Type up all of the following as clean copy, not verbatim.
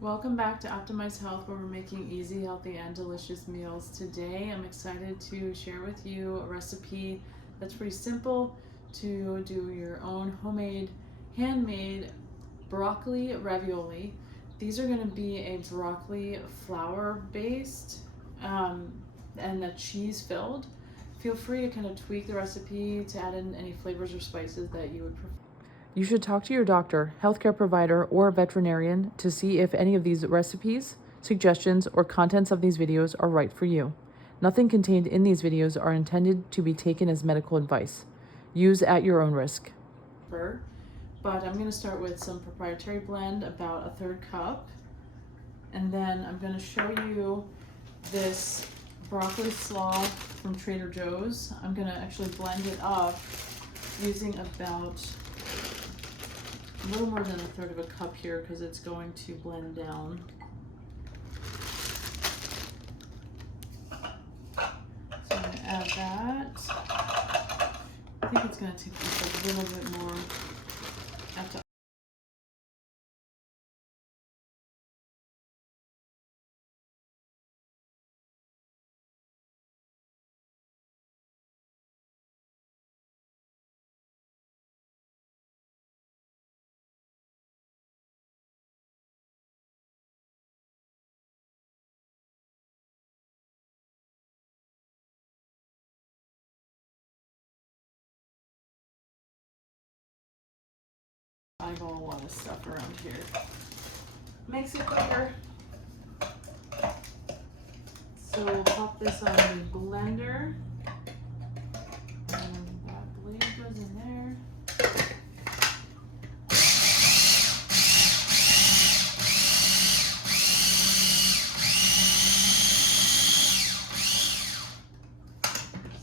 Welcome back to Optimize Health, where we're making easy, healthy, and delicious meals. Today, I'm excited to share with you a recipe that's pretty simple to do your own homemade, handmade broccoli ravioli. These are going to be a broccoli flour based and a cheese filled. Feel free to kind of tweak the recipe to add in any flavors or spices that you would prefer. You should talk to your doctor, healthcare provider, or veterinarian to see if any of these recipes, suggestions, or contents of these videos are right for you. Nothing contained in these videos are intended to be taken as medical advice. Use at your own risk. But I'm going to start with some proprietary blend, about a third cup. And then I'm going to show you this broccoli slaw from Trader Joe's. I'm going to actually blend it up using about a little more than a third of a cup here because it's going to blend down. So I'm going to add that. I think it's going to take just a little bit more. Eyeball a lot of stuff around here. Makes it quicker. So we'll pop this on the blender. And that blade goes in there.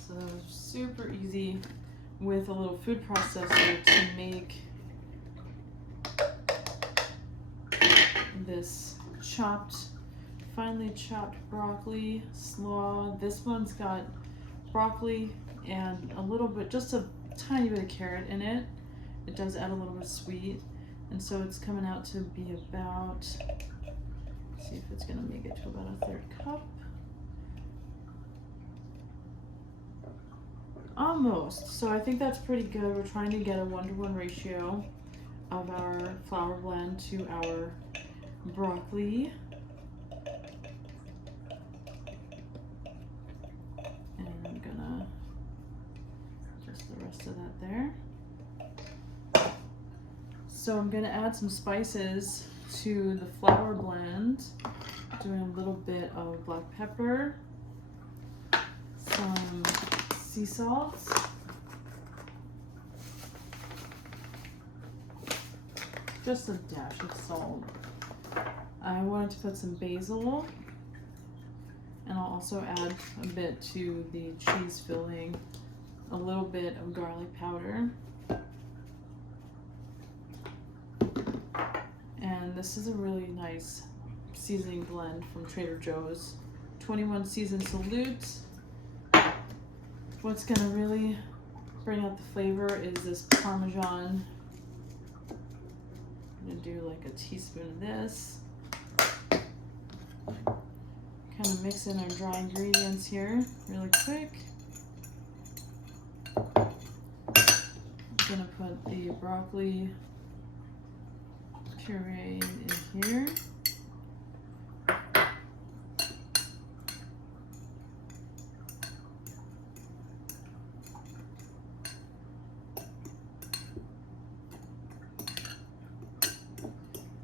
So super easy with a little food processor to make this finely chopped broccoli slaw. This one's got broccoli and a little bit, just a tiny bit of carrot in it. It does add a little bit sweet, and so it's coming out to be about, let's see if it's gonna make it to about a third cup. Almost. So I think that's pretty good. We're trying to get a 1-to-1 ratio of our flour blend to our broccoli. And I'm gonna just the rest of that there. So I'm gonna add some spices to the flour blend, doing a little bit of black pepper, some sea salt, just a dash of salt. I wanted to put some basil, and I'll also add a bit to the cheese filling, a little bit of garlic powder. And this is a really nice seasoning blend from Trader Joe's. 21 season salute. What's gonna really bring out the flavor is this parmesan. I'm gonna do like a teaspoon of this. Kind of mix in our dry ingredients here really quick. I'm gonna put the broccoli puree in here.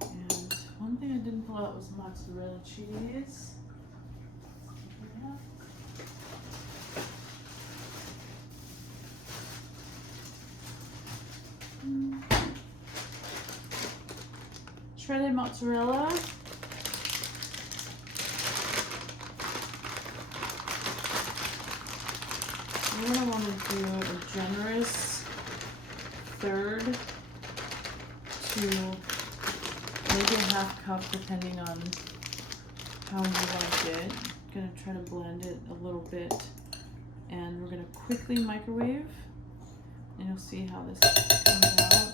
And one thing I didn't pull out was mozzarella cheese. Shredded mozzarella. You're going to want to do a generous third to maybe a half cup, depending on how you like it. I'm going to try to blend it a little bit, and we're going to quickly microwave, and you'll see how this comes out.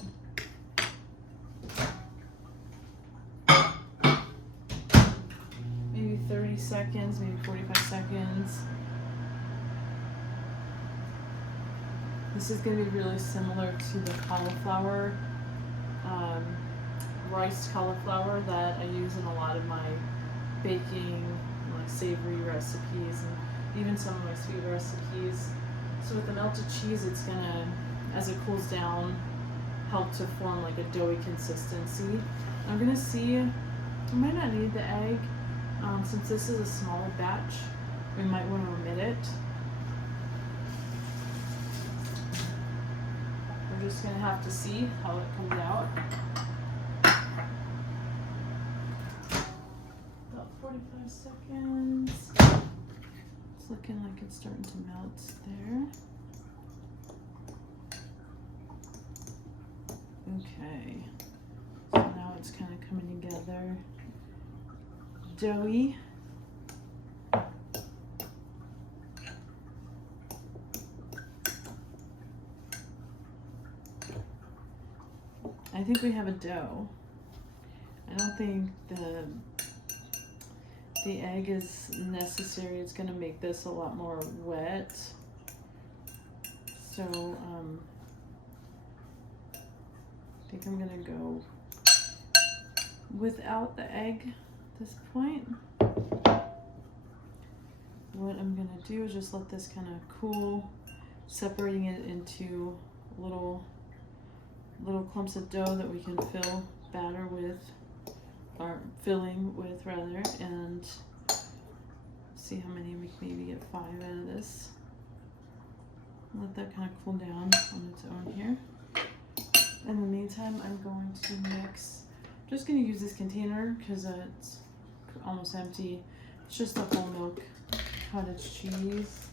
seconds, maybe 45 seconds. This is going to be really similar to the cauliflower, riced cauliflower that I use in a lot of my baking, like savory recipes, and even some of my sweet recipes. So with the melted cheese, it's going to, as it cools down, help to form like a doughy consistency. I'm going to see, I might not need the egg. Since this is a smaller batch, we might want to omit it. We're just going to have to see how it comes out. About 45 seconds. It's looking like it's starting to melt there. Okay, so now it's kind of coming together. Doughy. I think we have a dough. I don't think the egg is necessary. It's going to make this a lot more wet. So I think I'm going to go without the egg at this point. What I'm going to do is just let this kind of cool, separating it into little clumps of dough that we can fill batter with, or filling with rather, and see how many we can maybe get 5 out of this. Let that kind of cool down on its own here. In the meantime, I'm going to mix, just going to use this container because it's almost empty. It's just a whole milk cottage cheese.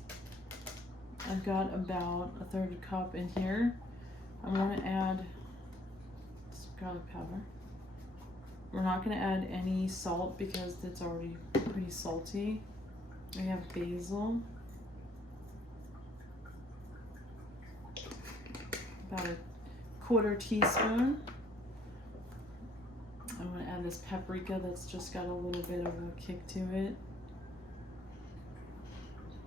I've got about 1/3 cup in here. I'm going to add some garlic powder. We're not going to add any salt because it's already pretty salty. We have basil. About a 1/4 teaspoon. I'm going to add this paprika that's just got a little bit of a kick to it.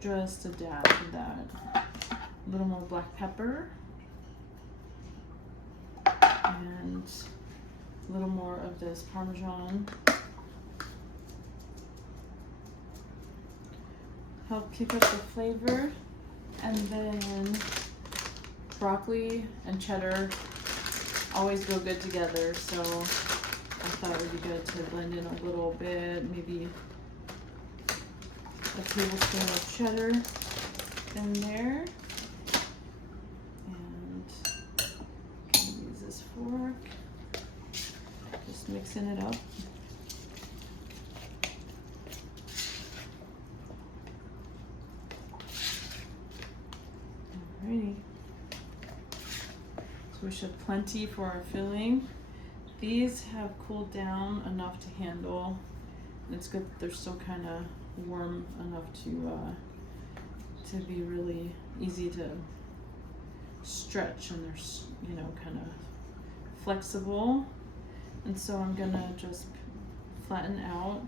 Just a dash of that. A little more black pepper. And a little more of this parmesan. Help kick up the flavor. And then broccoli and cheddar always go good together, so I thought it would be good to blend in a little bit, maybe a tablespoon of cheddar in there. And I'm gonna use this fork, just mixing it up. Alrighty. So we should have plenty for our filling. These have cooled down enough to handle. It's good that they're still kind of warm enough to be really easy to stretch, and they're, you know, kind of flexible. And so I'm gonna just flatten out.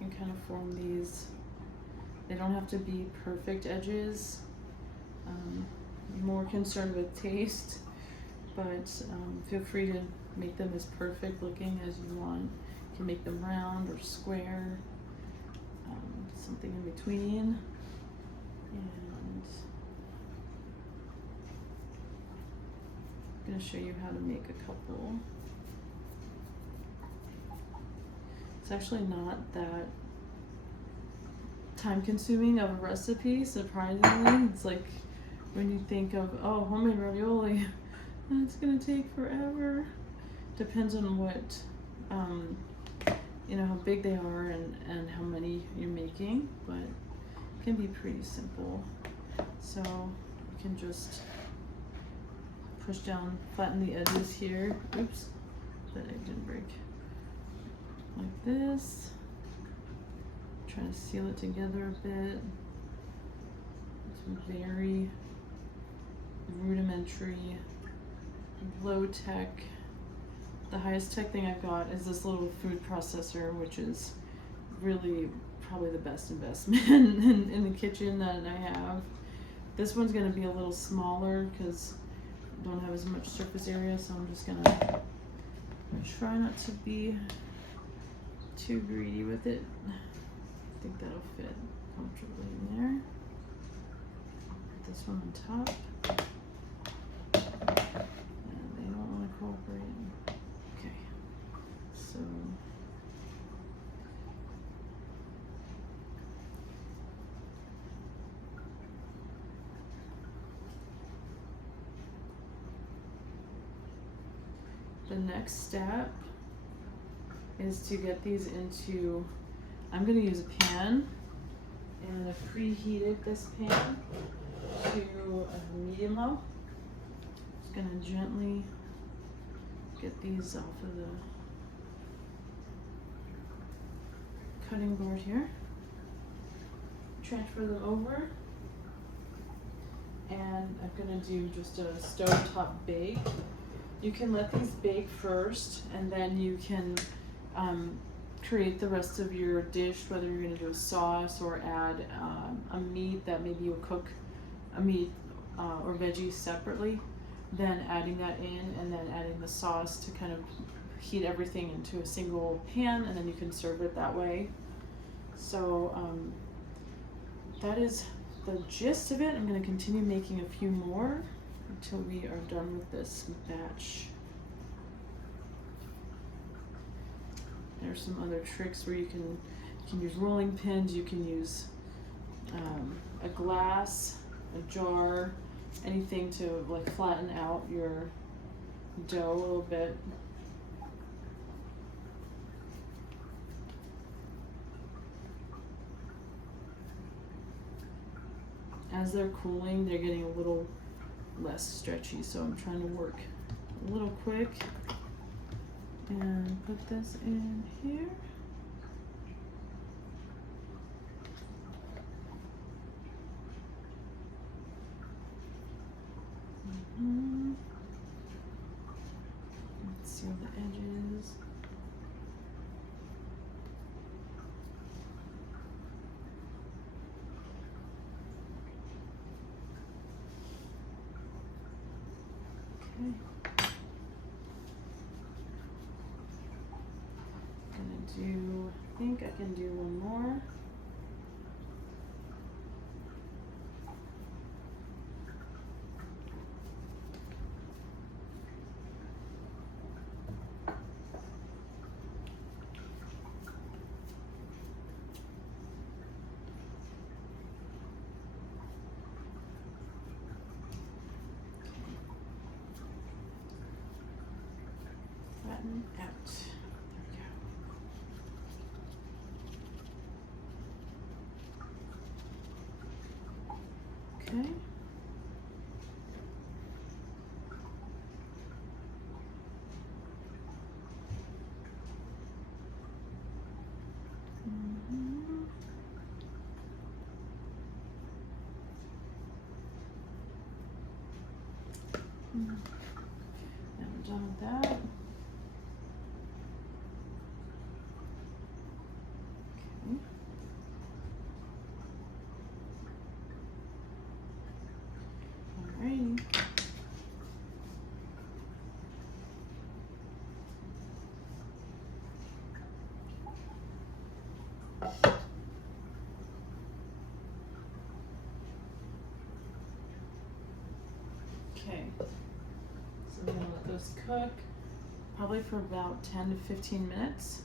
And kind of form these. They don't have to be perfect edges. I'm more concerned with taste, but feel free to make them as perfect looking as you want. You can make them round or square, something in between. And I'm going to show you how to make a couple. It's actually not that time consuming of a recipe, surprisingly. It's like when you think of, oh, homemade ravioli, it's gonna take forever. Depends on what, you know, how big they are and how many you're making, but it can be pretty simple. So you can just push down, flatten the edges here. Oops, that egg didn't break. Like this. Try to seal it together a bit. very rudimentary, low tech. The highest tech thing I've got is this little food processor, which is really probably the best investment in the kitchen that I have. This one's gonna be a little smaller because I don't have as much surface area, so I'm just gonna try not to be too greedy with it. I think that'll fit comfortably in there. Put this one on top. And they don't want to cooperate. Okay, so the next step is to get these into, I'm going to use a pan, and I've preheated this pan to a medium low. Just going to gently get these off of the cutting board here. Transfer them over, and I'm going to do just a stovetop bake. You can let these bake first, and then you can create the rest of your dish, whether you're going to do a sauce or add a meat that maybe you'll cook a meat or veggies separately, then adding that in, and then adding the sauce to kind of heat everything into a single pan, and then you can serve it that way. So that is the gist of it. I'm going to continue making a few more until we are done with this batch. There's some other tricks where you can use rolling pins, you can use a glass, a jar, anything to like flatten out your dough a little bit. As they're cooling, they're getting a little less stretchy, so I'm trying to work a little quick. And put this in here. Let's seal the edges. Okay. I think I can do one more. Flatten out. Okay. Now we're done with that. Okay. Alrighty. Okay, so we're gonna let those cook probably for about 10 to 15 minutes,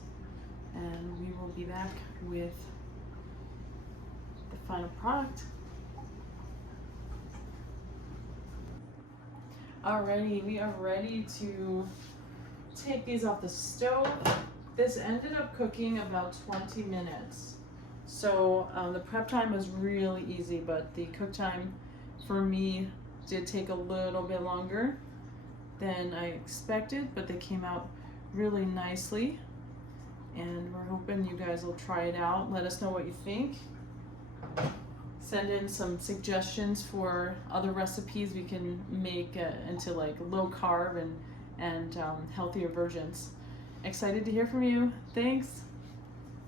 and we will be back with the final product. Alrighty, we are ready to take these off the stove. This ended up cooking about 20 minutes. So the prep time was really easy, but the cook time for me did take a little bit longer than I expected, but they came out really nicely. And we're hoping you guys will try it out. Let us know what you think. send in some suggestions for other recipes we can make into like low carb and healthier versions. Excited to hear from you. Thanks.